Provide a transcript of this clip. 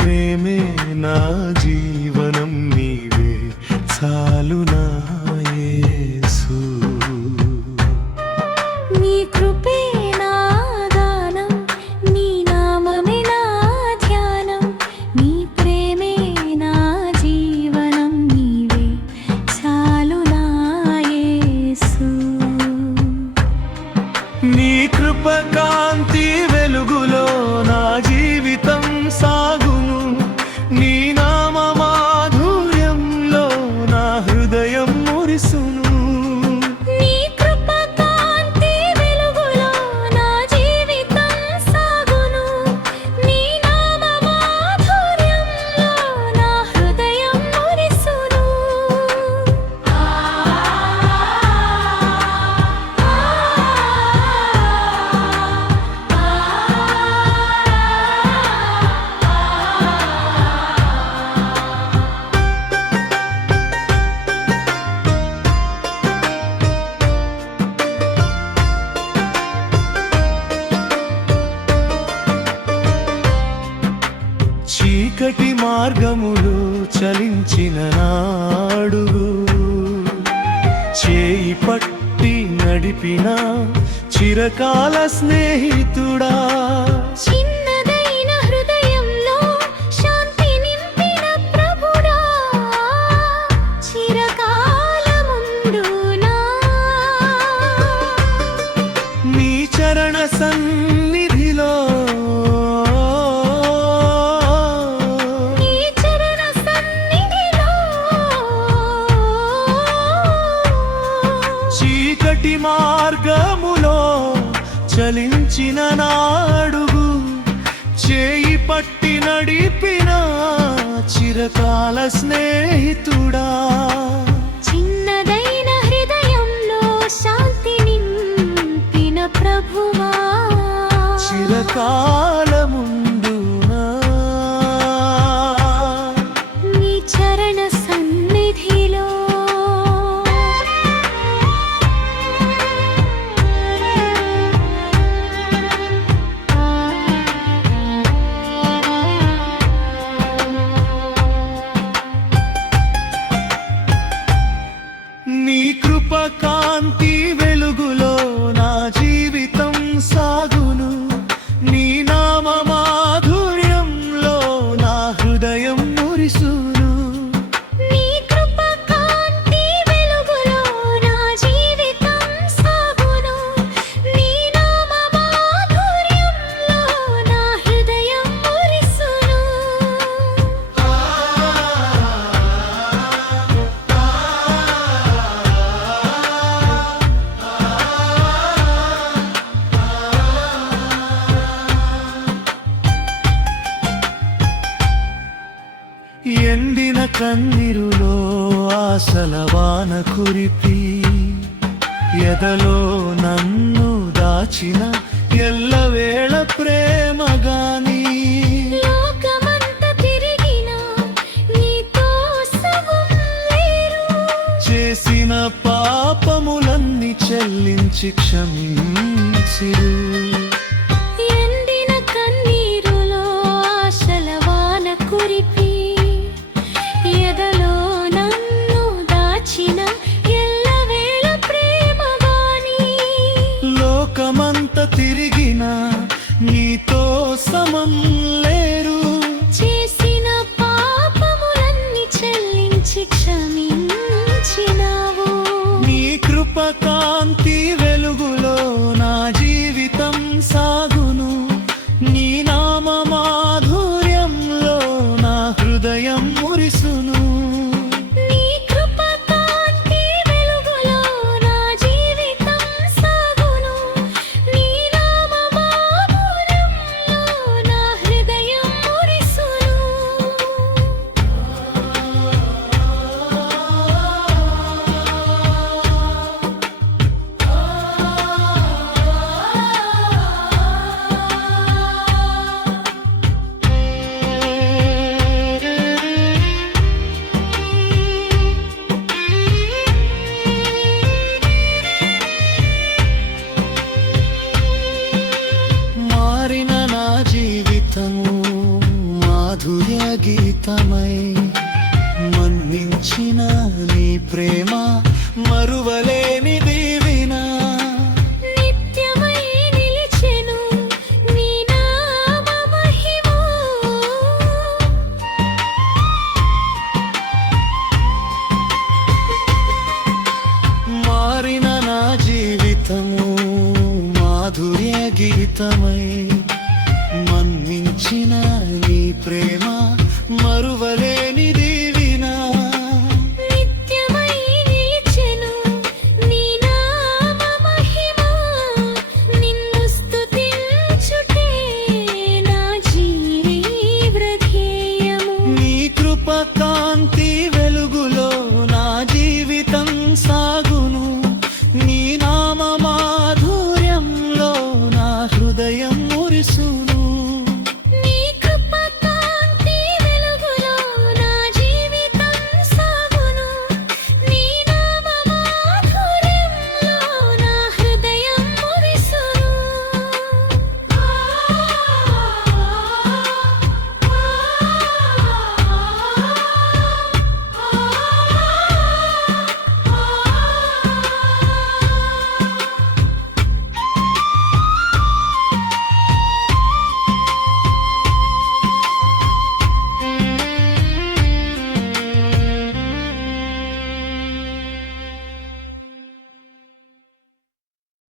ప్రేమే నా జీవనం నీవే చాలు నా యేసు. నీ కృపే నా గానం, నీ నామమే నా ధ్యానం, నీ ప్రేమే నా జీవనం నీవే చాలు నా యేసు. నీ కృప కాంతి వెలుగులో నా జీవితం సాగును, నీ నామ మాధుర్యంలో నా హృదయం మురిసును. నీ కృప కాంతి వెలుగులో నా జీవితం సాగును, నీ నామ మాధుర్యంలో నా హృదయం మురిసును. చీకటి మార్గములు చలించిన నాడుగు, చేయి పట్టి నడిపిన చిరకాల స్నేహితుడా. చిన్నదైన హృదయంలో శాంతి నింపిన ప్రభుడా, చిరకాలముండునా నీ చరణ సన్నిధిలో చీకటి మార్గములో చలించిన నాడుగు, చేయి పట్టి నడిపిన చిరకాల స్నేహితుడా. చిన్నదైన హృదయంలో శాంతి నింపిన ప్రభువా, చిరకాలముండునా నీ చరణ సన్నిధిలో. నీ కృప కాంతి వెలుగులో నా జీవితం సాగును, నీ నామ మాధుర్యంలో నా హృదయం మురిసును. నీ కృప కాంతి వెలుగులో నా జీవితం సాగును, నీ నామ మాధుర్యంలో నా హృదయం మురిసును. ఎండిన కన్నీరులో ఆశల వాన కురిపి, ఎదలో నన్ను దాచిన ఎల్లవేళ ప్రేమగాని. లోకమంత తిరిగినా నీతో సమం లేరు, చేసిన పాపములన్నీ చెల్లించి క్షమించిరు. ఎండిన కన్నీరులో ఆశల వాన కురిపి, ఎదలో నన్ను దాచిన ఎల్లవేళ ప్రేమగాని. లోకమంత తిరిగినా నీతో సమం లేరు, చేసిన పాపములన్నీ చెల్లించి క్షమించినావు. నీ కృప కాంతి వెలుగులో నా జీవితం సాగును, నీ నామ మాధుర్యంలో నా హృదయం మురిసును. నీ కృప కాంతి వెలుగులో నా జీవితం సాగును, నీ నామ మాధుర్యంలో నా హృదయం మురిసును. మాధుర్య గీతమై మన్నించిన నీ ప్రేమ మరువలేని దీవినా నిత్యమై నిలిచెను నీ నామ మహిమ మారిన నా జీవితము మాధుర్య గీతమై మన్నించిన నీ ప్రేమ